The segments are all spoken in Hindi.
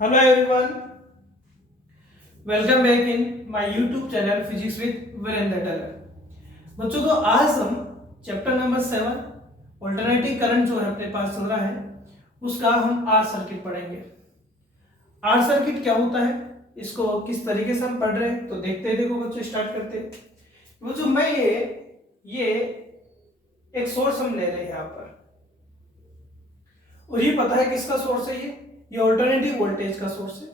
Hello everyone, welcome back in my YouTube channel Physics with Virendra टलर। बच्चों तो आज हम चैप्टर नंबर 7 ऑल्टरनेटिंग करंट जो है अपने पास चल रहा है उसका हम आर सर्किट पढ़ेंगे। आर सर्किट क्या होता है, इसको किस तरीके से हम पढ़ रहे हैं तो देखते हैं। देखो बच्चों स्टार्ट करते हैं। बच्चों मैं ये एक सोर्स हम ले रहे हैं यहाँ पर, और ये पता है किसका सोर्स है, ये ऑल्टरनेटिंग वोल्टेज का सोर्स है।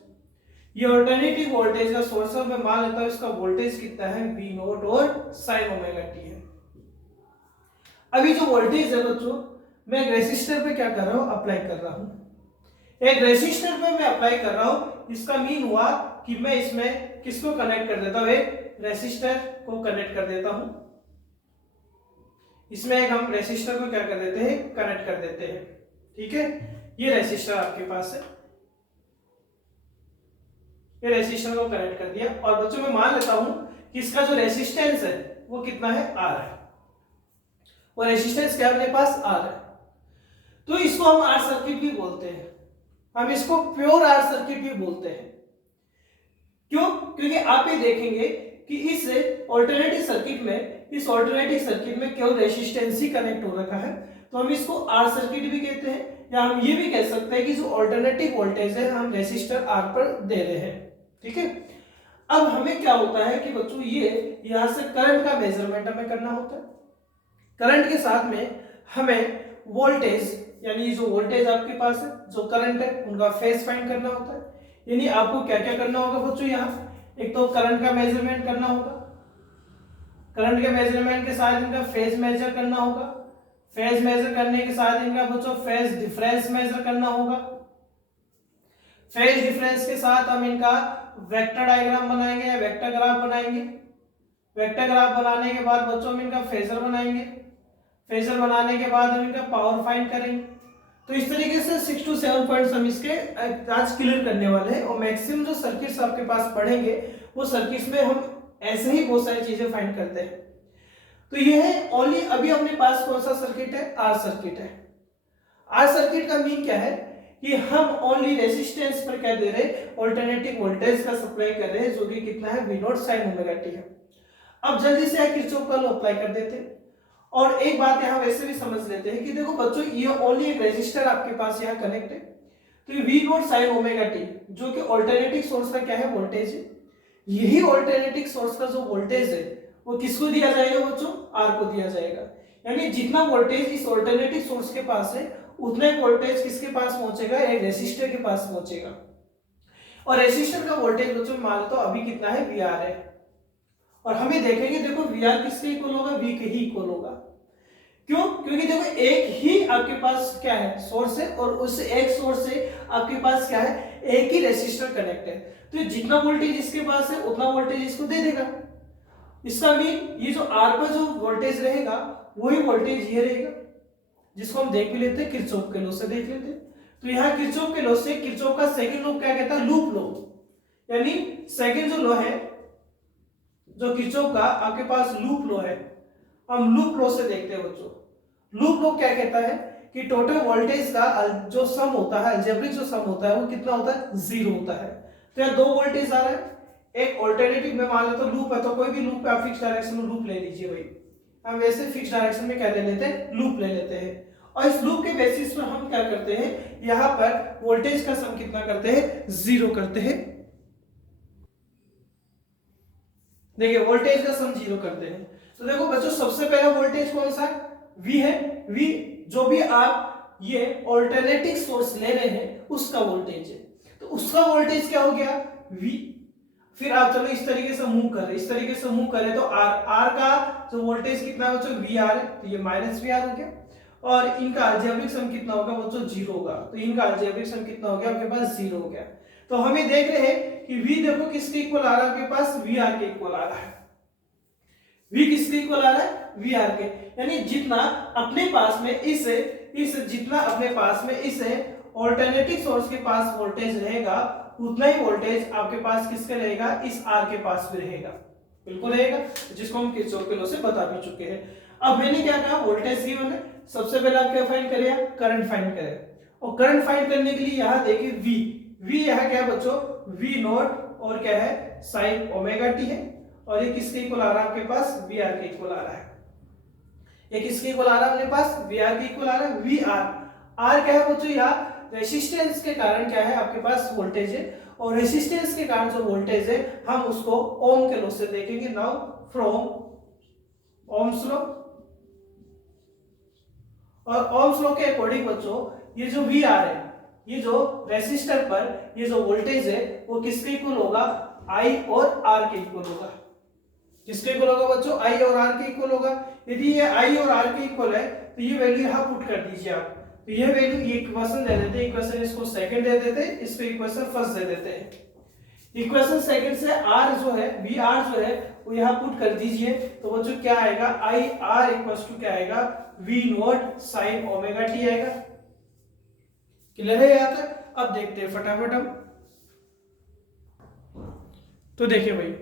ये ऑल्टरनेटिंग वोल्टेज का सोर्स है। मैं मान लेता हूं इसका वोल्टेज कितना है, V नॉट और साइन ओमेगा टी है। अभी जो वोल्टेज है बच्चों, मैं एक रेसिस्टर पे क्या कर रहा हूं, अप्लाई कर रहा हूं। एक रेसिस्टर पे मैं अप्लाई कर रहा हूं, इसका मीन हुआ कि मैं इसमें किसको कनेक्ट कर देता हूं, एक रेसिस्टर को कनेक्ट कर देता हूं। इसमें एक हम रेसिस्टर को क्या कर देते हैं, कनेक्ट कर देते हैं। ठीक है, ये रेसिस्टर आपके पास है, ये रेसिस्टर को कनेक्ट कर दिया। और बच्चों मैं मान लेता हूं कि इसका जो रेसिस्टेंस है वो कितना है, आर है। और रेसिस्टेंस क्या अपने पास, आर है। तो इसको हम आर सर्किट भी बोलते हैं, हम इसको प्योर आर सर्किट भी बोलते हैं। क्यों? क्योंकि आप ये देखेंगे कि इस ऑल्टरनेटिव सर्किट में केवल रेसिस्टेंस ही कनेक्ट हो रखा है, तो हम इसको आर सर्किट भी कहते हैं। या हम ये भी कह सकते हैं कि जो ऑल्टरनेटिव वोल्टेज है हम रेसिस्टर आर पर दे रहे हैं। ठीक है, अब हमें क्या होता है कि बच्चों ये यहां से करंट का मेजरमेंट हमें करना होता है। करंट के साथ में हमें वोल्टेज, यानी जो वोल्टेज आपके पास है, जो करंट है, उनका फेज फाइंड करना होता है। यानी आपको क्या क्या करना होगा बच्चों, यहाँ एक तो करंट का मेजरमेंट करना होगा, करंट के मेजरमेंट के साथ इनका फेज मेजर करना होगा, फेज मेजर करने के साथ इनका बच्चों फेज डिफरेंस मेजर करना होगा, फेज डिफरेंस के साथ हम इनका वेक्टर डायग्राम बनाएंगे या वेक्टर ग्राफ बनाएंगे। वेक्टर ग्राफ बनाने के बाद बच्चों हम इनका फेजर बनाएंगे, फेजर बनाने के बाद हम इनका पावर फाइंड करेंगे। तो इस तरीके से 6 to 7 पॉइंट्स हम इसके आज क्लियर करने वाले हैं। और मैक्सिमम जो सर्किट्स आपके पास पढ़ेंगे वो सर्किट्स में हम ऐसे ही बहुत सारी चीजें फाइंड करते हैं। तो ये है ओनली, अभी अपने पास कौन सा सर्किट है, आर सर्किट है। आर सर्किट का मीन क्या है कि हम ओनली रेसिस्टेंस पर क्या दे रहे हैं, ऑल्टरनेटिंग वोल्टेज का सप्लाई कर रहे हैं, जो कि कितना है, V not sine omega T है। अब जल्दी से किरचॉफ का लॉ अप्लाई कर देते हैं। और एक बात यहां वैसे भी समझ लेते हैं कि देखो बच्चों, ये ओनली एक रेजिस्टर आपके पास यहां कनेक्ट है, तो ये V not sine omega T जो कि ऑल्टरनेटिंग सोर्स का क्या है, वोल्टेज है। यही ऑल्टरनेटिंग सोर्स का जो वोल्टेज है वो किसको दिया जाएगा बच्चों, आर को दिया जाएगा। यानी जितना वोल्टेज इस ऑल्टरनेटिंग सोर्स के पास है उतना ही वोल्टेज किसके पास पहुंचेगा, एक रेसिस्टर के पास पहुंचेगा। और रेसिस्टर का वोल्टेज बच्चों मान लो तो अभी कितना है, वी आर है। और हमें देखेंगे देखो वी आर किसके इक्वल होगा, वी के ही इक्वल होगा। क्यों? क्योंकि देखो एक ही आपके पास क्या है, सोर्स है, और उस एक सोर्स से आपके पास क्या है, एक ही रेसिस्टर कनेक्ट है। तो जितना वोल्टेज इसके पास है उतना वोल्टेज इसको दे देगा। इसका मीन ये जो आर पर जो वोल्टेज रहेगा वही वोल्टेज ये रहेगा, जिसको हम देख भी लेते हैं, किरचॉफ के लॉ से देख लेते हैं। तो यहाँ किरचॉफ के लॉ से, किरचॉफ का सेकंड लॉ क्या कहता है, लूप लॉ। यानी सेकंड जो लॉ है, जो किरचॉफ का आपके पास लूप लॉ है, हम लूप लॉ से देखते हैं बच्चों। लूप लॉ क्या कहता है कि टोटल वोल्टेज का जो सम होता है, अलजेब्रिक जो सम होता है वो कितना होता है, 0 होता है। तो यहाँ दो वोल्टेज आ रहा है, एक ऑल्टरनेटिव में मान लो तो लूप है, तो कोई भी लूप पे आप फिक्स डायरेक्शन में लूप ले लीजिए भाई। हम वैसे फिक्स डायरेक्शन में क्या ले लेते हैं, लूप ले लेते हैं। और इस लूप के बेसिस पर हम क्या करते हैं, यहाँ पर वोल्टेज का सम कितना करते हैं, 0 करते हैं। देखिए वोल्टेज का सम 0 करते हैं। तो देखो बच्चों, सबसे पहला वोल्टेज कौन सा है, V है। V जो भी आप ये ऑल्टरनेटिव सोर्स ले रहे हैं उसका वोल्टेज है, तो उसका वोल्टेज क्या हो गया, V। फिर आप चलो इस तरीके से मूव कर रहे, इस तरीके से मूव करें तो R का जो वोल्टेज कितना है बच्चों, VR है, तो ये -VR हो गया। और इनका अलजेब्रिक सम कितना होगा बच्चों, 0 होगा। तो इनका अलजेब्रिक सम कितना हो गया आपके पास, 0 हो गया। तो हमें देख रहे हैं कि V देखो किसके इक्वल आ रहा है आपके पास, VR के इक्वल आ रहा है। V किसके इक्वल आ रहा है, VR के। यानी जितना अपने पास में इस जितना अपने पास में इस ऑल्टरनेटिव सोर्स के पास वोल्टेज रहेगा उतना ही वोल्टेज आपके पास किसके रहेगा, इस R के पास भी रहेगा, बिल्कुल रहेगा, जिसको हम किरचॉफ के लॉ से बता भी चुके हैं। अब मैंने क्या कहा, वोल्टेज गिवन है, सबसे पहले आप क्या फाइंड करें, करंट फाइंड करें। और करंट फाइंड करने के लिए यहां देखिए V वी यहाँ क्या है बच्चों, वी नॉट और क्या है साइन ओमेगा टी है, और ये किसके इक्वल आ रहा है आपके पास, वी आर के इक्वल आ रहा है। ये किसके इक्वल आ रहा है अपने पास, वी आर के इक्वल आ रहा है। वी आर, आर क्या है बच्चों, यहाँ रेसिस्टेंस के कारण क्या है आपके पास वोल्टेज है, और रेसिस्टेंस के कारण जो वोल्टेज है हम उसको ओम के लॉ से देखेंगे। नाउ फ्रॉम ओम्स लॉ, और ओम्स लॉ के अकॉर्डिंग बच्चों ये जो वी आर है, ये जो रेसिस्टर पर ये जो वोल्टेज है वो किसके इक्वल होगा, आई और आर के इक्वल होगा। किसके इक्वल होगा बच्चों, आई और आर के इक्वल होगा। यदि ये आई और आर के इक्वल है तो ये वैल्यू यहां पुट कर दीजिए आप, तो ये वैल्यू, ये इक्वेशन दे देते हैं, इक्वेशन इसको सेकंड दे देते हैं, इस पे इक्वेशन फर्स्ट दे देते हैं। इक्वेशन सेकंड से आर जो है, वी आर जो है वो यहां पुट कर दीजिए, तो वो जो क्या आएगा, आई आर इक्वल्स टू क्या आएगा, v naught sine omega t आएगा। क्लियर है यहाँ तक? अब देखते हैं फटाफट हम। तो देखिए भाई,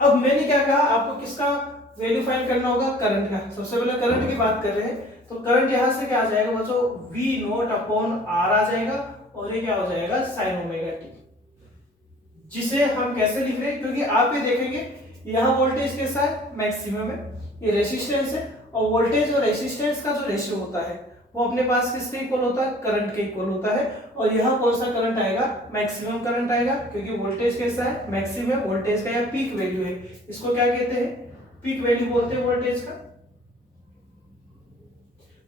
अब मैंने क्या कहा आपको, किसका वैल्यू फाइंड करना होगा, करंट का। सबसे पहले करंट की बात कर रहे हैं, तो करंट यहां से क्या आ जाएगा बच्चों, वी नॉट अपॉन आर आ जाएगा, और ये क्या हो जाएगा साइन ओमेगा टी, जिसे हम कैसे लिख रहे हैं, क्योंकि आप ये देखेंगे यहाँ वोल्टेज कैसा है, मैक्सिमम है, ये रेसिस्टेंस है, और वोल्टेज और रेसिस्टेंस का जो रेशियो होता है वो अपने पास किसके इक्वल होता है, करंट के इक्वल होता है। और यहाँ कौन सा करंट आएगा, मैक्सिमम करंट आएगा, क्योंकि वोल्टेज कैसा है, मैक्सिमम वोल्टेज का या पीक वैल्यू है, इसको क्या कहते हैं, पीक वैल्यू बोलते हैं वोल्टेज का।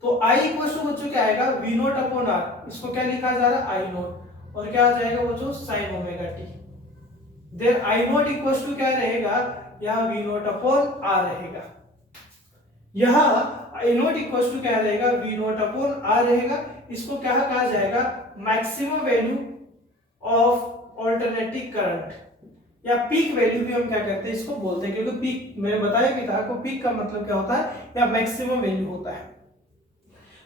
तो I इक्वल टू बच्चों क्या आएगा, वी नॉट अपॉन आर, इसको क्या लिखा जा रहा है, आई नॉट, और क्या आ जाएगा बच्चों sine omega t. Then I naught equal to क्या रहेगा, यहाँ वी नॉट अपॉन आर रहेगा, यहाँ आई नॉट इक्वल टू क्या रहेगा, वी नॉट अपॉन आर रहेगा। इसको क्या कहा जाएगा, maximum value of alternating current, या पीक वैल्यू भी हम क्या कहते हैं इसको बोलते हैं, क्योंकि पीक मैंने बताया भी था आपको, पीक का मतलब क्या होता है, या मैक्सिमम वैल्यू होता है।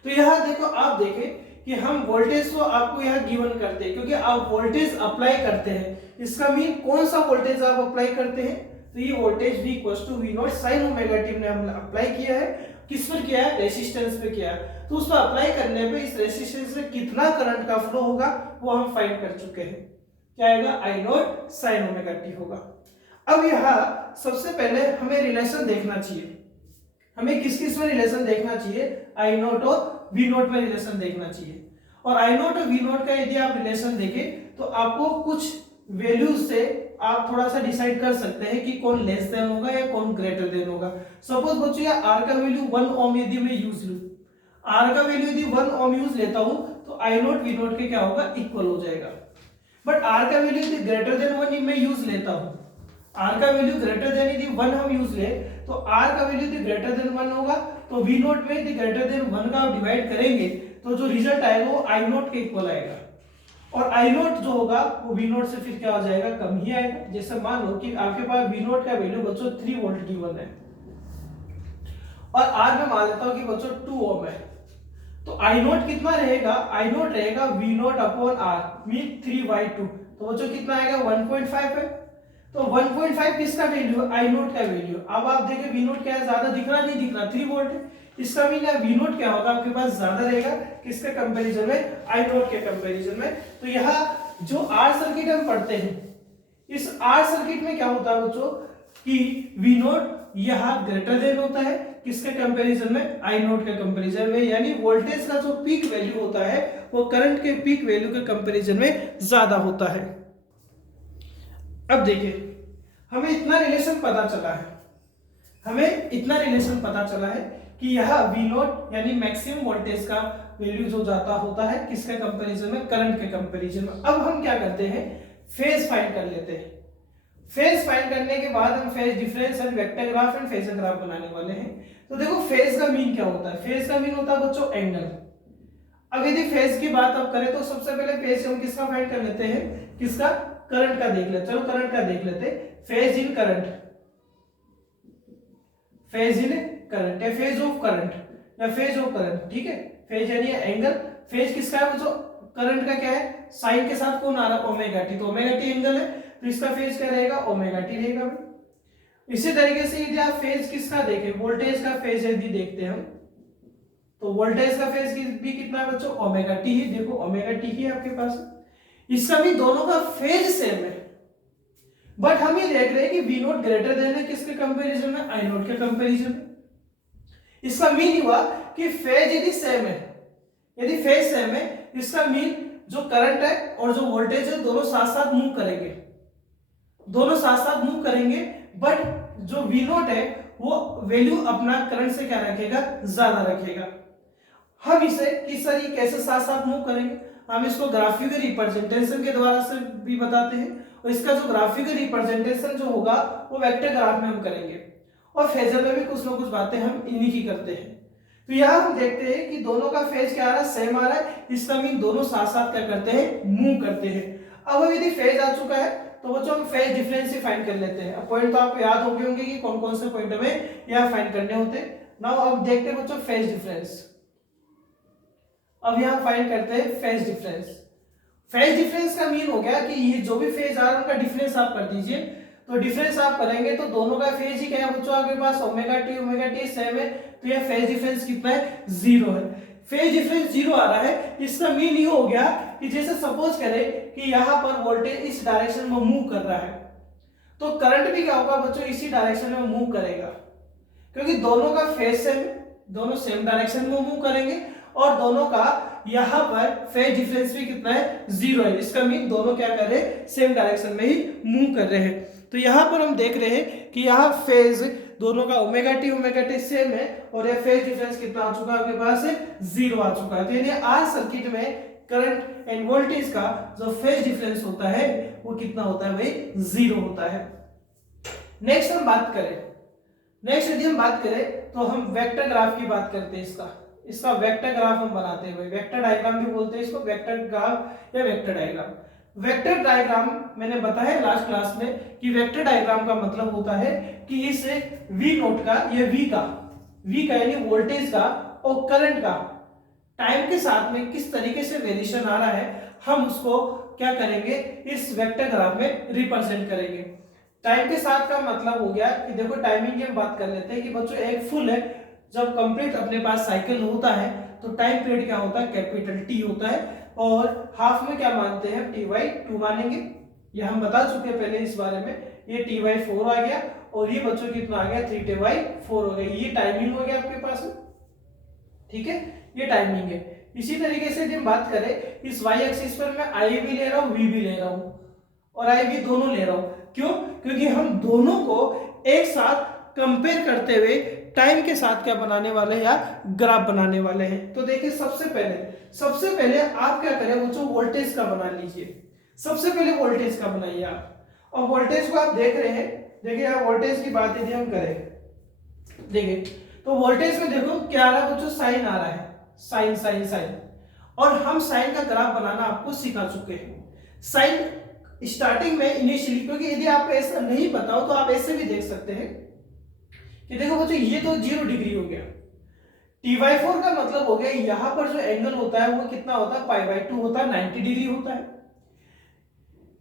तो यहाँ देखो, आप देखें कि हम वोल्टेज को आपको यहाँ गिवन करते हैं, क्योंकि आप वोल्टेज अप्लाई करते हैं, इसका मीन कौन सा वोल्टेज आप अप्लाई करते हैं, तो ये voltage V equals to v naught sine omega t ने हमने अप्लाई किया है, किस पर किया है, रेसिस्टेंस पे किया है। तो उस पर अप्लाई करने पे इस रेसिस्टेंस में कितना करंट का फ्लो होगा वो हम फाइंड कर चुके हैं, क्या आएगा, आई नॉट साइन ओमेगा टी होगा। अब यहाँ सबसे पहले हमें रिलेशन देखना चाहिए, हमें किस किस में रिलेशन देखना चाहिए, आई नॉट और वी नॉट में रिलेशन देखना चाहिए। और आई नॉट और वी नॉट का यदि आप रिलेशन देखें तो आपको कुछ वैल्यूज से आप थोड़ा सा डिसाइड कर सकते हैं कि कौन लेस देन होगा या कौन ग्रेटर देन होगा। सपोज बच्चों या आर का वैल्यू 1 ओम यदि मैं यूज लूं, आर का वैल्यू यदि 1 ओम यूज लेता हूं तो आई नॉट वी नॉट के क्या होगा, इक्वल हो जाएगा। बट आर का वैल्यू यदि ग्रेटर देन 1 मैं यूज लेता हूं, आर का वैल्यू ग्रेटर देन यदि 1 हम यूज ले, तो आर का वैल्यू यदि ग्रेटर देन 1 होगा तो वी नॉट में यदि ग्रेटर देन 1 का आप डिवाइड करेंगे तो जो रिजल्ट आएगा वो आई नॉट के इक्वल आएगा, और आई नॉट जो होगा वो वी नॉट से फिर क्या हो जाएगा, कम ही आएगा। जैसे मान लो कि आपके पास वी नॉट का वैल्यू बच्चों 3 वोल्ट गिवन है, और आर में मान लेता हूं कि बच्चों 2 ओम है, तो आई नॉट कितना रहेगा, आई नॉट रहेगा v naught upon R mean 3/2, तो बच्चों कितना आएगा 1.5 है। तो 1.5 किसका वैल्यू है, आई नॉट का वैल्यू। अब आप देखें वी नॉट क्या है, ज्यादा दिख रहा नहीं दिख रहा, 3 वोल्ट है, इसका मीन है वी नॉट क्या होगा आपके पास ज्यादा रहेगा, किसके कंपैरिजन में, आई नॉट के कंपैरिजन में। तो यहाँ जो आर सर्किट हम पढ़ते हैं, इस आर सर्किट में क्या होता है बच्चों कि वी नॉट यहाँ ग्रेटर देन होता है, किसके कंपैरिजन में, आई नॉट के कंपैरिजन में, यानी वोल्टेज का जो पीक वैल्यू होता है वो करंट के पीक वैल्यू के कंपैरिजन में ज्यादा होता है। अब देखिए, हमें इतना रिलेशन पता चला है, हमें इतना रिलेशन पता चला है कि यह वी नॉट यानी मैक्सिमम वोल्टेज का वैल्यू जो जाता होता है किसके कंपैरिजन में, करंट के कंपैरिजन में। अब हम क्या करते हैं, फेज फाइंड कर लेते हैं। फेज फाइंड करने के बाद हम phase difference and vector graph and phasor graph बनाने वाले हैं। तो देखो फेज का मीन क्या होता है, फेज का मीन होता है बच्चों एंगल। अब यदि फेज की बात आप करें तो सबसे पहले फेज हम किसका फाइंड कर लेते हैं, किसका, करंट का देख लेते, चलो करंट का देख लेते, phase in current, phase in current या फेज ऑफ करंट या फेज ऑफ करंट, ठीक है, फेज यानी एंगल, फेज किसका है बच्चों, करंट का क्या है, साइन के साथ कौन आ रहा है, ओमेगा टी, तो ओमेगा टी एंगल है तो इसका फेज क्या रहेगा, ओमेगा टी रहेगा। इसी तरीके से यदि आप फेज किसका देखें, वोल्टेज का फेज यदि देखते हैं हम, तो वोल्टेज का फेज भी कितना है बच्चों, ओमेगा टी ही, देखो ओमेगा टी ही आपके पास। इसका भी दोनों का फेज सेम है, बट हम ये देख रहे हैं कि वी नोट ग्रेटर देन है किसके कंपैरिजन में, आई नोट के कंपैरिजन में। इसका मीन हुआ कि फेज यदि सेम है, यदि फेज सेम है, इसका मीन जो करंट है और जो वोल्टेज है दोनों साथ साथ मूव करेंगे, दोनों साथ साथ मूव करेंगे, बट जो वी नोट है वो वैल्यू अपना करंट से क्या रखेगा, ज्यादा रखेगा। हम इसे किस तरीके से साथ साथ मूव करेंगे, हम इसको ग्राफिकल रिप्रेजेंटेशन के द्वारा से भी बताते हैं, और इसका जो ग्राफिकल रिप्रेजेंटेशन जो होगा वो वेक्टर ग्राफ में हम करेंगे, और फेजर में भी कुछ ना कुछ बातें हम इन्हीं की करते हैं। तो यहाँ हम देखते हैं कि दोनों का फेज क्या आ रहा है, सेम आ रहा है, इसका मीन दोनों साथ साथ क्या करते हैं, मूव करते हैं। अब यदि फेज आ चुका है तो बच्चों हम फेज डिफरेंस ही फाइंड कर लेते हैं। अब पॉइंट तो आपको याद हो गए होंगे कि कौन कौन से पॉइंट हमें यहाँ फाइंड करने होते हैं। नाउ अब देखते हैं बच्चों फेज डिफरेंस। अब यहाँ फाइंड करते हैं फेज डिफरेंस। फेज डिफरेंस का मीन हो गया कि ये जो भी फेज आ रहा है उनका डिफरेंस आप कर दीजिए। तो डिफरेंस आप करेंगे तो दोनों का फेज ही क्या है बच्चों, आपके पास ओमेगा टी सेम है, तो ये फेज डिफरेंस कितना है, 0 है। फेज डिफरेंस 0 आ रहा है, इसका मीन ये हो गया कि जैसे सपोज करें कि यहाँ पर वोल्टेज इस डायरेक्शन में मूव कर रहा है, तो करंट भी क्या होगा बच्चों, इसी डायरेक्शन में मूव करेगा, क्योंकि दोनों का फेज सेम, दोनों सेम डायरेक्शन में मूव करेंगे, और दोनों का यहाँ पर फेज डिफरेंस भी कितना है, 0 है। इसका मीन दोनों क्या कर रहे हैं, सेम डायरेक्शन में ही मूव कर रहे हैं। तो यहाँ पर हम देख रहे हैं कि यहाँ फेज दोनों का ओमेगा टी सेम है, और यह फेज डिफरेंस कितना आ चुका है आपके पास, 0 आ चुका है। तो यानी आर सर्किट में करंट एंड वोल्टेज का जो फेज डिफरेंस होता है वो कितना होता है भाई, 0 होता है। नेक्स्ट हम बात करें, नेक्स्ट यदि हम बात करें तो हम वेक्टर ग्राफ की बात करते हैं। इसका वेक्टर ग्राफ हम बनाते हैं भाई, वेक्टर डायग्राम भी बोलते हैं इसको, वेक्टर ग्राफ या वेक्टर डायग्राम। वेक्टर डायग्राम मैंने बताया लास्ट क्लास में कि वेक्टर डायग्राम का मतलब होता है कि इस वी नोट का, ये वी का यानी वोल्टेज का और करंट का टाइम के साथ में किस तरीके से वेरिएशन आ रहा है, हम उसको क्या करेंगे, इस वेक्टर ग्राफ में रिप्रेजेंट करेंगे। टाइम के साथ का मतलब हो गया कि देखो टाइमिंग की हम बात कर लेते हैं कि बच्चों एक फुल है, जब कंप्लीट अपने पास साइकिल होता है तो टाइम पीरियड क्या होता है, कैपिटल टी होता है, और हाफ में क्या मानते हैं, t/2 मानेंगे। ये हम बता चुके हैं पहले इस बारे में। ये t/4 आ गया, और ये बच्चों कितना आ गया, 3t/4 हो गया। ये टाइमिंग हो गया आपके पास में, ठीक है, ये टाइमिंग है। इसी तरीके से जब बात करें इस y एक्सिस पर मैं i भी ले रहा हूँ, v भी ले रहा हूँ, और i भी दोनों ले रहा हूँ। क्यों, क्योंकि हम दोनों को एक साथ कंपेयर करते हुए टाइम के साथ क्या बनाने वाले हैं, या ग्राफ बनाने वाले हैं। तो देखिए सबसे पहले आप क्या करें बच्चों, वोल्टेज का बना लीजिए। सबसे पहले वोल्टेज का बनाइए आप, और वोल्टेज को आप देख रहे हैं, देखिए यहाँ वोल्टेज की बात यदि हम करें, देखिए तो वोल्टेज में देखो क्या आ रहा है बच्चों, साइन आ रहा है, साइन साइन साइन, और हम साइन का ग्राफ बनाना आपको सिखा चुके हैं। साइन स्टार्टिंग में इनिशियली, क्योंकि यदि आपको ऐसा नहीं पता हो तो आप ऐसे भी देख सकते हैं कि देखो बच्चों ये तो 0 डिग्री हो गया, t/4 का मतलब हो गया यहां पर जो एंगल होता है वो कितना होता है, π/2 होता है, 90 डिग्री होता है।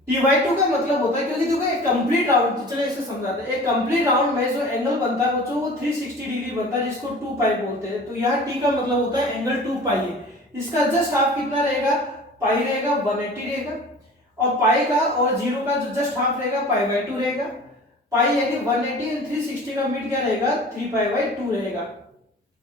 t/2 का मतलब होता है, क्योंकि देखो एक कंप्लीट राउंड, चलो इसे समझाते हैं, एक कंप्लीट राउंड में जो एंगल बनता है बच्चों वो 360 डिग्री बनता है, जिसको 2π बोलते हैं। तो यहाँ t का मतलब होता है एंगल 2π है, इसका जस्ट हाफ कितना रहेगा, पाई रहेगा, 180 रहेगा, और पाई का और 0 का जो जस्ट हाफ रहेगा π/2 रहेगा। पाई यानी 180 और 360 का मिड क्या रहेगा, 3π/2 रहेगा।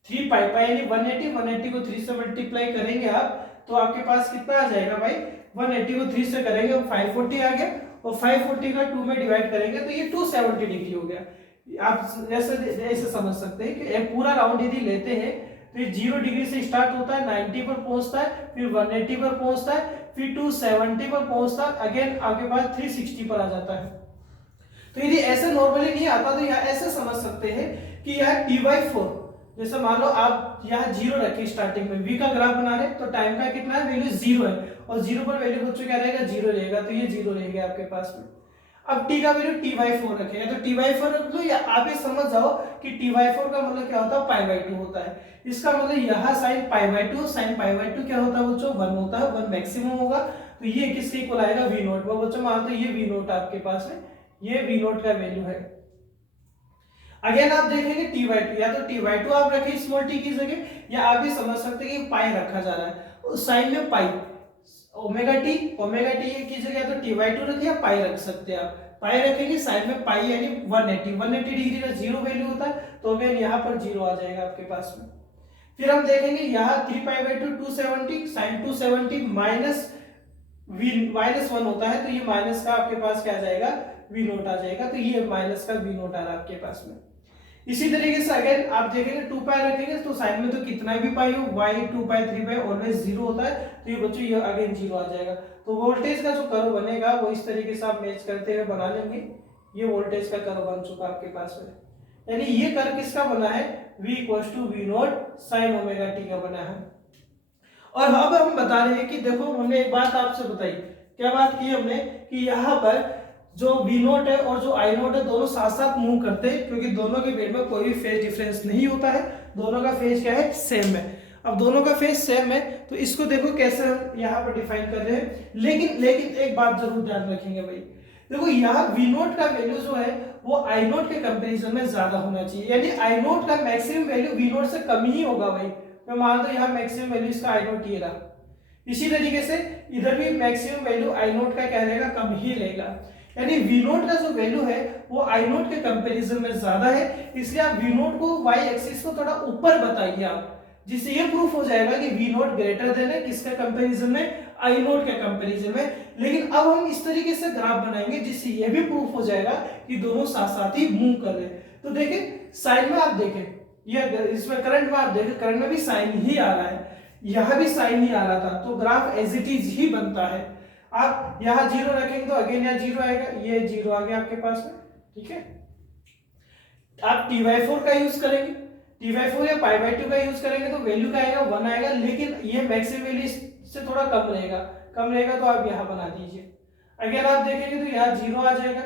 3π यानी 180 को 3 से मल्टीप्लाई करेंगे आप, तो आपके पास कितना आ जाएगा भाई, 180 को 3 से करेंगे 540 आ गया, और 540 का 2 में डिवाइड करेंगे तो ये 270 डिग्री हो गया। आप ऐसे समझ सकते हैं कि एक पूरा राउंड यदि लेते हैं तो 0 डिग्री से स्टार्ट होता है, 90 पर पहुंचता है, फिर 180 पर पहुंचता है, फिर 270 पर पहुंचता है, अगेन आपके पास 360 पर आ जाता है। तो यदि ऐसे नॉर्मली नहीं आता तो यहाँ ऐसे समझ सकते हैं कि यह t/4, जैसे मान लो आप यहाँ 0 रखे स्टार्टिंग में, v का ग्राफ बना रहे तो टाइम का कितना है, वैल्यू 0 है, और 0 पर वैल्यू बच्चों क्या रहेगा, 0 रहेगा, तो ये 0 रहेगा आपके पास में। अब t का वैल्यू t/4 रखेगा, तो t/4 रख लो, या आप ये समझ जाओ कि t/4 का मतलब क्या होता है, π/2 होता है। इसका मतलब यहाँ साइन π/2, साइन π/2 क्या होता है बच्चों, 1 होता है, 1 मैक्सिमम होगा, तो ये किसके इक्वल आएगा, v0। वो बच्चों मान लो ये v0 आपके पास है, ये v0 का वैल्यू है। अगेन आप देखेंगे t/2, या तो t/2 आप रखें स्मॉल t की जगह, या आप ये समझ सकते हैं कि पाई रखा जा रहा है, उस साइन में पाई, ओमेगा टी की जगह तो टी बाई टू रखिए या पाई रख सकते हैं आप। पाई रखेंगे साइड में पाई यानी 180 डिग्री का जीरो वैल्यू होता है, तो अगेन यहाँ पर जीरो आ जाएगा आपके पास में। फिर हम देखेंगे यहाँ 3 pi by two 270 sine 270 minus one होता है, तो ये माइनस का आपके पास क्या आ जाएगा, वी नोट आ जाएगा, तो ये माइनस का वी नोट आ रहा है आपके पास में। इसी तरीके से अगेन आप देखेंगे 2 पाई रखेंगे तो साइन में तो कितना भी पाई हो, y 2 पाई 3 पाई ऑलवेज जीरो होता है, तो ये बच्चों ये अगेन जीरो आ जाएगा। तो वोल्टेज का जो कर्व बनेगा वो इस तरीके से आप मैच करते हुए बना लेंगे। ये वोल्टेज का कर्व बन चुका आपके पास में, यानी ये कर्व किसका बना है, v = v not sin omega t का बना है। और अब हम बता रहे हैं कि देखो हमने एक बात आपसे बताई, क्या बात की हमने कि यहाँ पर जो v नोट है और जो i नोट है दोनों साथ साथ मूव करते हैं, क्योंकि दोनों के बीच में कोई भी फेज डिफरेंस नहीं होता है, दोनों का फेज क्या है, सेम है। अब दोनों का फेज सेम है तो इसको देखो कैसे हम यहाँ पर डिफाइन कर रहे हैं। लेकिन एक बात जरूर ध्यान रखेंगे भाई, देखो यहाँ v नोट का वैल्यू जो है वो i नोट के कंपैरिजन में ज्यादा होना चाहिए, यानी i नोट का मैक्सिमम वैल्यू v नोट से कम ही होगा भाई। मैं मान लो यहाँ मैक्सिमम वैल्यू इसका i नोट ये रहा, इसी तरीके से इधर भी मैक्सिमम वैल्यू i नोट का क्या रहेगा, कम ही रहेगा, यानी v नोट का जो वैल्यू है वो i नोट के कंपैरिजन में ज्यादा है, इसलिए आप v नोट को y एक्सिस को थोड़ा ऊपर बताइए आप, जिससे ये प्रूफ हो जाएगा कि v नोट ग्रेटर देन है किसका कंपैरिजन में, i नोट के कंपैरिजन में। लेकिन अब हम इस तरीके से ग्राफ बनाएंगे जिससे ये भी प्रूफ हो जाएगा कि दोनों साथ साथ ही मूव कर रहे हैं। तो देखें साइन में आप देखें, ये इसमें करंट में आप देखें, करंट में भी साइन ही आ रहा है, यहाँ भी साइन ही आ रहा था, तो ग्राफ एज इट इज ही बनता है। आप यहाँ जीरो रखेंगे तो अगेन यहाँ जीरो आएगा, ये जीरो आ गया आपके पास में, ठीक है। आप t/4 का यूज करेंगे, t/4 या π/2 का यूज करेंगे तो वैल्यू क्या आएगा, 1 आएगा, लेकिन ये मैक्सिमम वैल्यू से थोड़ा कम रहेगा तो आप यहाँ बना दीजिए। अगर आप देखेंगे तो यहाँ जीरो आ जाएगा,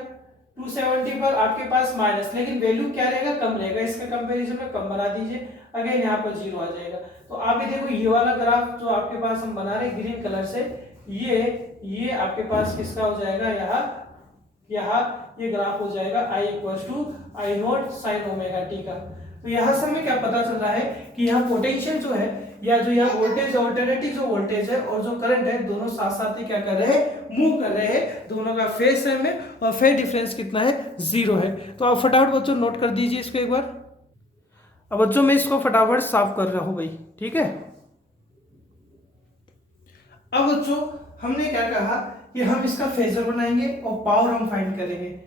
270 पर आपके पास माइनस, लेकिन वैल्यू क्या रहेगा, कम रहेगा, इसका कंपैरिजन में कम बना दीजिए, अगेन यहाँ पर जीरो आ जाएगा। तो आगे देखो ये वाला ग्राफ जो आपके पास हम बना रहे हैं ग्रीन कलर से, ये आपके पास किसका हो जाएगा, यहाँ ये ग्राफ हो जाएगा I = I note sin omega t का। तो यहाँ से हमें क्या पता चल रहा है कि यहाँ पोटेंशियल जो है या जो यहाँ वोल्टेज ऑल्टरनेटिव जो वोल्टेज है और जो करंट है दोनों साथ साथ ही क्या कर रहे हैं, मूव कर रहे हैं, दोनों का फेज सेम है और फेज डिफरेंस कितना है, जीरो है। तो आप फटाफट बच्चों नोट कर दीजिए इसको एक बार। अब बच्चों मैं इसको फटाफट साफ कर रहा हूं भाई, ठीक है। अब बच्चों हमने क्या कहा कि हम इसका फेजर बनाएंगे और पावर हम फाइंड करेंगे।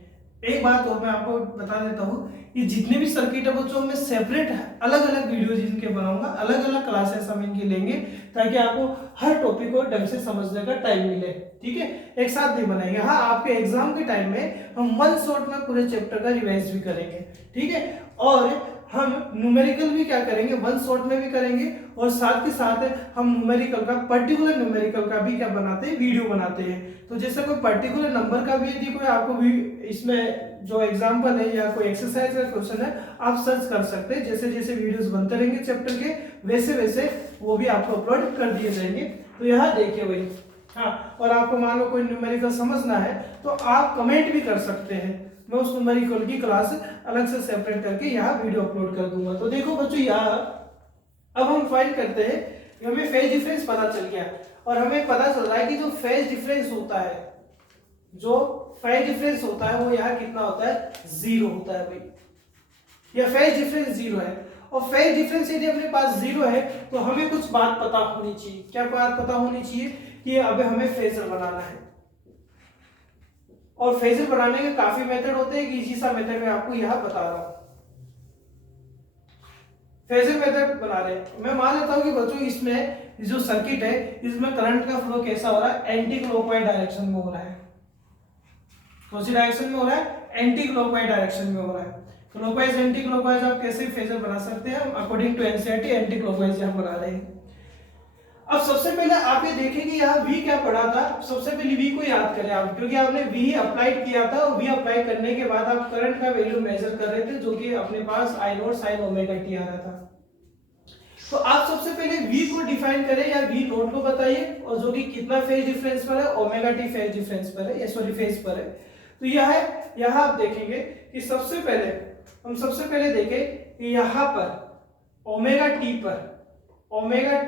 एक बात और मैं आपको बता देता हूँ कि जितने भी सर्किट है बच्चों में सेपरेट अलग अलग वीडियोज इनके बनाऊंगा, अलग अलग क्लासेस हम इनकी लेंगे ताकि आपको हर टॉपिक को ढंग से समझने का टाइम मिले, ठीक है। एक साथ नहीं बनाएंगे, हाँ आपके एग्जाम के टाइम में हम वन शॉट में पूरे चैप्टर का रिवाइज भी करेंगे, ठीक है। और हम न्यूमेरिकल भी क्या करेंगे, वन शॉट में भी करेंगे और साथ के साथ हम न्यूमेरिकल का पर्टिकुलर न्यूमेरिकल का भी क्या बनाते हैं, वीडियो बनाते हैं। तो जैसे कोई पर्टिकुलर नंबर का भी यदि कोई आपको भी इसमें जो एग्जांपल है या कोई एक्सरसाइज का क्वेश्चन है आप सर्च कर सकते हैं, जैसे जैसे वीडियोस बनते रहेंगे चैप्टर के वैसे वैसे वो भी आपको अपलोड कर दिए जाएंगे। तो यहाँ देखिए भाई, हाँ, और आपको मान लो कोई न्यूमेरिकल समझना है तो आप कमेंट भी कर सकते हैं, मैं उस न्यूमेरिकल की क्लास अलग से सेपरेट करके यहाँ वीडियो अपलोड कर दूंगा। तो देखो बच्चों यहाँ अब हम फाइंड करते हैं, हमें फेज डिफरेंस पता चल गया और हमें पता चल रहा है कि जो फेज डिफरेंस होता है, जो फेज डिफरेंस होता है वो यहाँ कितना होता है, जीरो होता है भाई। यह फेज डिफरेंस जीरो है और फेज डिफरेंस यदि अपने पास जीरो है तो हमें कुछ बात पता होनी चाहिए। क्या बात पता होनी चाहिए कि अब हमें फेजर बनाना है और फेजर बनाने के काफी मेथड होते हैं, इजी सा मेथड मैं आपको यहाँ बता रहा हूँ। फेजर मेथड बना रहे हैं, मैं मान लेता हूँ कि बच्चों इसमें जो सर्किट है इसमें करंट का फ्लो कैसा हो रहा है, एंटी क्लॉकवाइज डायरेक्शन में हो रहा है। कौन सी डायरेक्शन में हो रहा है, एंटी क्लॉकवाइज डायरेक्शन में हो रहा है। क्लॉकवाइज एंटी क्लॉकवाइज आप कैसे फेजर बना सकते हैं, according to NCERT anti clockwise हम बना रहे हैं। अब सबसे पहले आप ये देखें कि यहाँ V क्या पढ़ा था, सबसे पहले V को याद करें आप, क्योंकि आपने V अप्लाइड किया था और V अप्लाई करने के बाद आप करंट का वैल्यू मेजर कर रहे थे जो कि अपने पास I note sin omega t आ रहा था। तो आप सबसे पहले V को डिफाइन करें या V नोट को बताइए, और जो कि कितना फेज डिफरेंस पर है, ओमेगा t फेज डिफरेंस पर है, सॉरी फेज पर है। तो यहाँ आप देखेंगे कि सबसे पहले देखें कि यहाँ पर ओमेगा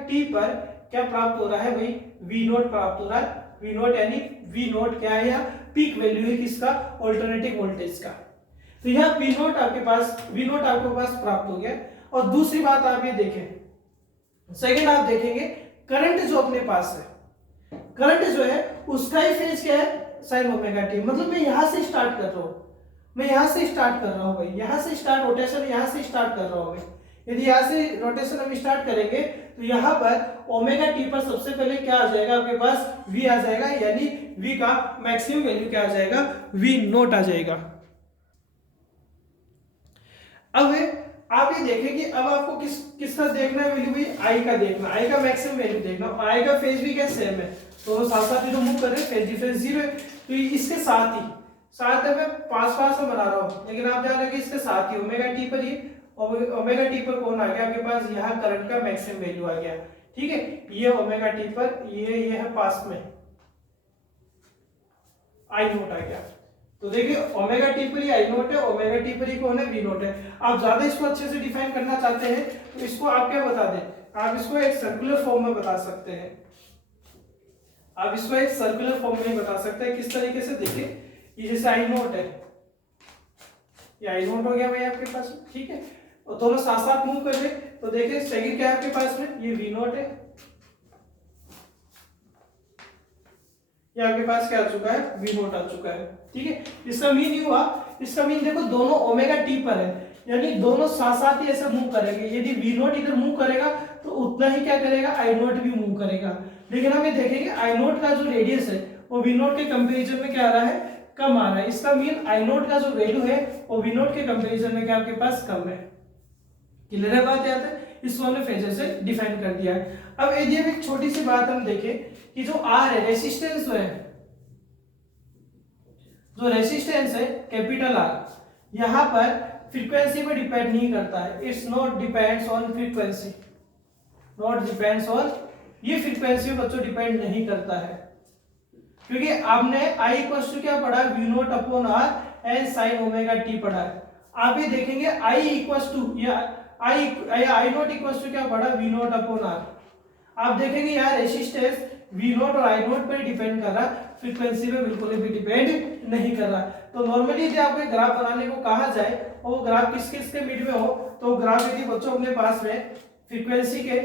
t पर क्या प्राप्त हो रहा है भाई, वी नोट प्राप्त हो रहा है। वी नोट यानी वी नोट क्या है, या पीक वैल्यू है किसका, ऑल्टरनेटिंग वोल्टेज का। तो यहाँ वी नोट आपके पास प्राप्त हो गया। और दूसरी बात आप ये देखें, सेकंड आप देखेंगे करंट जो अपने पास है, करंट जो है उसका ही फेज क्या है, साइन ओमेगा टी। मतलब मैं यहां से स्टार्ट कर रहा हूं, भाई, यहां से स्टार्ट, रोटेशन यहां से स्टार्ट कर रहा हूं मैं। यदि यहां से रोटेशन हम स्टार्ट करेंगे तो यहां पर ओमेगा टी पर सबसे पहले क्या आ जाएगा, आपके पास वी आ जाएगा, यानी वी का मैक्सिमम वैल्यू क्या आ जाएगा, वी नोट आ जाएगा। अब आप ये देखें कि अब आपको किसका देखना है वैल्यू, भाई आई का देखना, आई का मैक्सिमम वैल्यू देखना। और आई का फेज भी क्या सेम है, दोनों साथ साथ ही तो मूव कर रहे हैं, फेज डिफरेंस 0 है। तो इसके साथ है, मैं पास में बना रहा हूं, लेकिन आप जान रहे हैं कि इसके साथ ही ओमेगा टी पर, ये ओमेगा टी पर कौन आ गया आपके पास, यहाँ करंट का मैक्सिमम वैल्यू आ गया, ठीक है। ये ओमेगा टी पर ये है पास में आई नोट आ गया। तो देखिए ओमेगा टी पर ही आई नोट है, ओमेगा टी पर ही कौन है, वी नोट है। आप ज्यादा इसको अच्छे से डिफाइन करना चाहते हैं तो इसको आप क्या बता दें, आप इसको एक सर्कुलर फॉर्म में बता सकते हैं। किस तरीके से, देखिए ये जैसे आई नोट है, ये आई नोट हो गया भाई आपके पास, ठीक है। और दोनों साथ साथ मूव कर रहे, तो देखिए सेकंड क्या है आपके पास में, ये वी नोट है, ये आपके पास क्या आ चुका है, वी नोट आ चुका है, ठीक है। इसका मीन ये हुआ, इसका मीन देखो दोनों ओमेगा टी पर है, यानी दोनों साथ साथ ही ऐसे मूव करेंगे। यदि वी नोट इधर मूव करेगा तो उतना ही क्या करेगा, आई नोट भी मूव करेगा। लेकिन हम ये देखेंगे आई नोट का जो रेडियस है वो वी नोट के कंपैरिजन में क्या आ रहा है, कम आ रहा है। इसका मीन आई नोट का जो वैल्यू है वो वी नोट के कंपैरिजन में क्या आपके पास कम है। क्लियर है बात, याद है, इसको हमने फेजर से डिफाइन कर दिया है। अब यदि हम एक छोटी सी बात हम देखें कि जो आर है, रेसिस्टेंस है, कैपिटल आर, यहां पर फ्रीक्वेंसी पे डिपेंड नहीं करता है। It's not depends on frequency, ये फ्रीक्वेंसी बच्चों डिपेंड नहीं करता है, क्योंकि आपने आई इक्वल टू क्या पढ़ा, v naught upon R and sine omega t पढ़ा है। आप ये देखेंगे आई इक्वल टू, या आई नोट इक्वल टू क्या पढ़ा, वी नोट अपॉन आर। आप देखेंगे यार रेसिस्टेंस वी नोट और आई नोट पर डिपेंड कर रहा है, फ्रीक्वेंसी पे बिल्कुल भी डिपेंड नहीं कर रहा। तो नॉर्मली यदि आपको ग्राफ बनाने को कहा जाए और वो ग्राफ किसके मिड में हो, तो ग्राफ यदि बच्चों अपने पास में फ्रीक्वेंसी के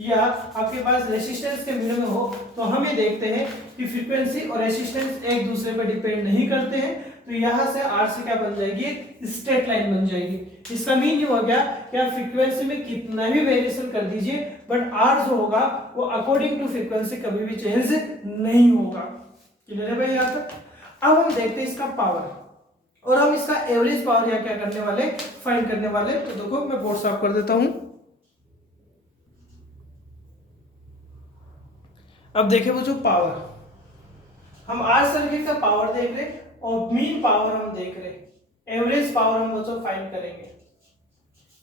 या आपके पास रेसिस्टेंस के मिड में हो, तो हम ये देखते हैं कि फ्रीक्वेंसी और रेसिस्टेंस एक दूसरे पर डिपेंड नहीं करते हैं। तो यहां से आर से क्या बन जाएगी, स्ट्रेट लाइन बन जाएगी। इसका मीन ये हो गया कि आप फ्रीक्वेंसी में कितना भी वेरिएशन कर दीजिए, बट आर जो होगा वो अकॉर्डिंग टू फ्रीक्वेंसी कभी भी चेंज नहीं होगा। क्लियर है भाई यहाँ तक। अब हम देखते हैं इसका पावर, और हम इसका एवरेज पावर या क्या करने वाले, फाइंड करने वाले। तो देखो मैं बोर्ड साफ कर देता हूं। अब देखें वो जो पावर, हम आर सर्किट का पावर देख रहे और मीन पावर हम देख रहे, एवरेज पावर हम बच्चों फाइंड करेंगे,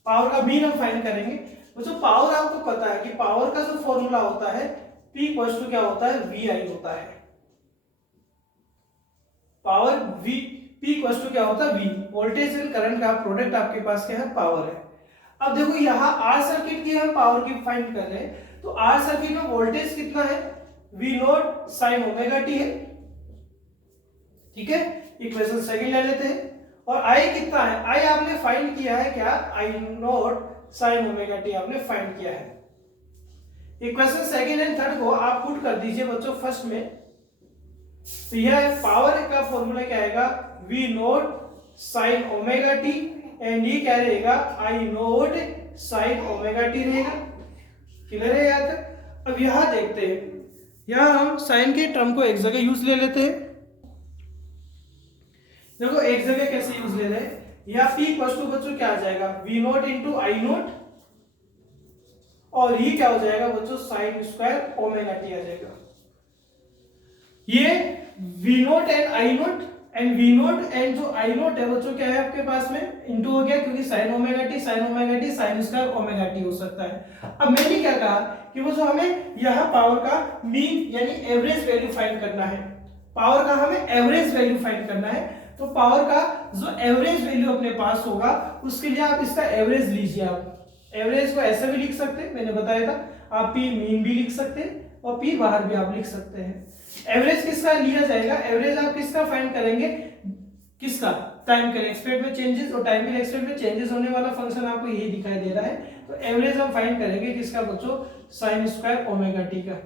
पावर का मीन हम फाइंड करेंगे। बच्चों पावर आपको पता है कि पावर का जो फॉर्मूला होता है P इक्वल टू क्या होता है, VI होता है। पावर P इक्वल टू क्या होता है, V, वोल्टेज एंड करंट का प्रोडक्ट आपके पास क्या है, पावर है। अब देखो यहाँ आर सर्किट की हम पावर की फाइंड कर रहे हैं, तो आर सर्किट में वोल्टेज कितना है, V note sign omega T है, ठीक है। इक्वेशन सेकंड ले लेते हैं। और I कितना है, I आपने फाइंड किया है क्या, I note sign omega T आपने फाइंड किया है। इक्वेशन सेकंड एंड थर्ड को आप पुट कर दीजिए बच्चों फर्स्ट में, तो यह पावर का फॉर्मूला क्या आएगा, V note sign omega T, and ये क्या रहेगा, I note sign omega T रहेगा। क्लियर है याद। अब यहां देखते हैं, यहां हम साइन के टर्म को एक जगह यूज ले लेते हैं। देखो एक जगह कैसे यूज ले रहे हैं, यहाँ P इक्वल टू बच्चों क्या आ जाएगा, V नोट इंटू आई नोट, और ये क्या हो जाएगा बच्चों, साइन स्क्वायर ओमेगा टी आ जाएगा। ये V note and I note, and V note and जो आई नोट है बच्चों क्या है आपके पास में, इंटू हो गया, क्योंकि sign omega T sine square omega T हो सकता है। अब मैंने क्या कहा कि वो जो हमें यहाँ पावर का मीन यानी एवरेज वैल्यू फाइंड करना है, पावर का हमें एवरेज वैल्यू फाइंड करना है। तो पावर का जो एवरेज वैल्यू अपने पास होगा उसके लिए आप इसका एवरेज लीजिए। आप एवरेज को ऐसे भी लिख सकते हैं, मैंने बताया था, आप P मीन भी लिख सकते हैं और पी बाहर भी आप लिख सकते हैं। एवरेज किसका लिया जाएगा, एवरेज आप किसका फाइंड करेंगे, किसका, टाइम के रेस्पेक्ट में चेंजेस, और टाइम के रेस्पेक्ट में चेंजेस होने वाला फंक्शन आपको यही दिखाई दे रहा है। तो एवरेज हम फाइंड करेंगे किसका बच्चों, साइन स्क्वायर ओमेगा टी का।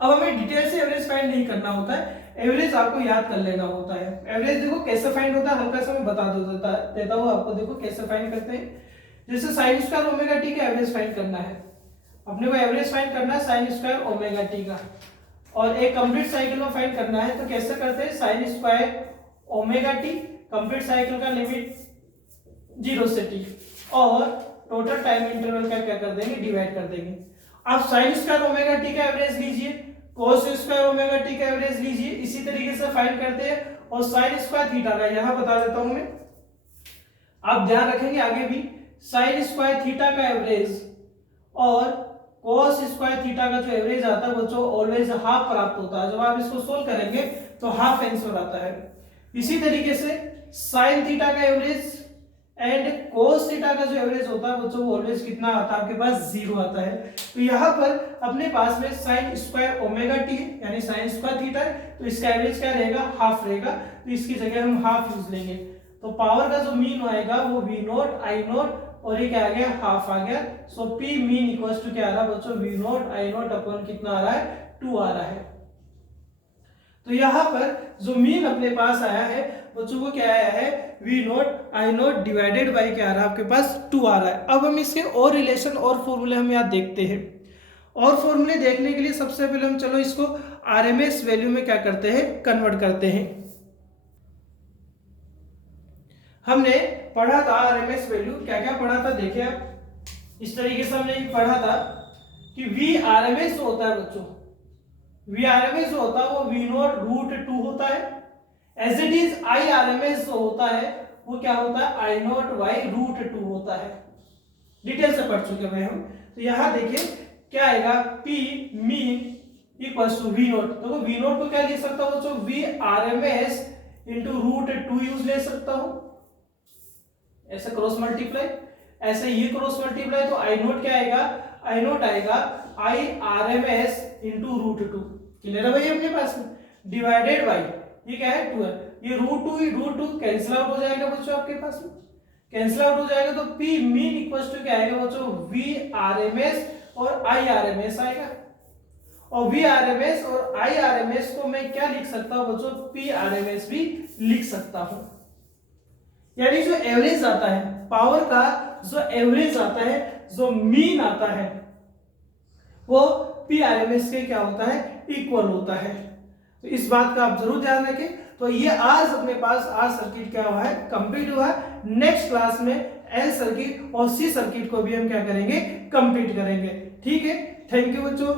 अब हमें डिटेल से एवरेज फाइंड नहीं करना होता है, एवरेज आपको याद कर लेना होता है। एवरेज देखो कैसे फाइंड होता है, हल्का सा मैं बता देता हूँ आपको। देखो कैसे फाइंड करते हैं, जैसे साइन स्क्वायर ओमेगा टी का एवरेज फाइंड करना है, अपने को एवरेज फाइंड करना है साइन स्क्वायर ओमेगा टी का, और एक कंप्लीट साइकिल में फाइंड करना है। तो कैसे करते हैं, sine square omega T complete cycle का लिमिट 0 से t, और टोटल टाइम इंटरवल का क्या कर देंगे, डिवाइड कर देंगे। आप साइन स्क्वायर ओमेगा टी का एवरेज लीजिए, कोस स्क्वायर ओमेगा टी का एवरेज लीजिए, इसी तरीके से फाइंड करते हैं। और साइन स्क्वायर थीटा का यहां बता देता हूं मैं, आप ध्यान रखेंगे आगे भी, साइन स्क्वायर थीटा का एवरेज और कोस स्क्वायर थीटा का जो एवरेज आता है बच्चों ऑलवेज हाफ प्राप्त होता है। जब आप इसको सोल्व करेंगे तो हाफ आंसर आता है। इसी तरीके से साइन थीटा का एवरेज एंड कोस थीटा का जो एवरेज होता है बच्चों वो ऑलवेज कितना आता है आपके पास, 0 आता है। तो यहाँ पर अपने पास में साइन स्क्वायर ओमेगा टी यानी साइन स्क्वायर थीटा है, तो इसका एवरेज क्या रहेगा, हाफ रहेगा, तो इसकी जगह हम हाफ यूज लेंगे। तो पावर का जो मीन आएगा वो वी नोट आई नोट, और ये क्या आ गया, हाफ आ गया। सो पी मीन इक्वल्स टू क्या आ रहा है बच्चों, वी नोट आई नोट अपन कितना आ रहा है, 2 आ रहा है। तो यहाँ पर जो मीन अपने पास आया है बच्चों वो क्या आया है, v naught I naught divided by क्या आ रहा है आपके पास, 2 आ रहा है। अब हम इसके और रिलेशन और फॉर्मूले हम यहाँ देखते हैं। और फॉर्मूले देखने के लिए सबसे पहले हम चलो इसको आरएमएस वैल्यू में क्या करते हैं, कन्वर्ट करते हैं। हमने पढ़ा था आरएमएस वैल्यू, क्या क्या पढ़ा था देखिए आप, इस तरीके से हमने पढ़ा था कि वी आरएमएस होता है बच्चों, वी आरएमएस जो होता है वो वी नोट रूट 2 होता है। As it is I RMS जो होता है वो क्या होता है, आई नोट वाई रूट 2 होता है। डिटेल से पढ़ चुके हैं हम। तो यहां देखिए क्या आएगा, P mean equals to v naught. देखो वी नोट को क्या लिख सकता हूं बच्चों, v RMS into root 2 use ले सकता हूं, ऐसे क्रॉस मल्टीप्लाई, ऐसे ये क्रॉस मल्टीप्लाई, तो आई नोट क्या आएगा, आई नोट आएगा I R M S into root 2। Clear है भाई अपने पास में, डिवाइडेड बाई ये क्या है 2 है, ये रूट 2 कैंसिल आउट हो जाएगा बच्चों आपके पास में, कैंसिल आउट हो जाएगा। तो पी मीन इक्वल्स टू क्या आएगा बच्चों, वी आर एम एस और आई आर एम एस आएगा। और वी आर एम एस और आई आर एम एस को मैं क्या लिख सकता हूं बच्चों, पी आर एम एस भी लिख सकता हूं। यानी जो एवरेज आता है पावर का, जो एवरेज आता है, जो मीन आता है, वो पी आर एम एस के क्या होता है, इक्वल होता है। तो इस बात का आप जरूर ध्यान रखें। तो ये आज अपने पास आर सर्किट क्या हुआ है, कंप्लीट हुआ है। नेक्स्ट क्लास में एल सर्किट और सी सर्किट को भी हम क्या करेंगे, कंप्लीट करेंगे। ठीक है, थैंक यू बच्चों।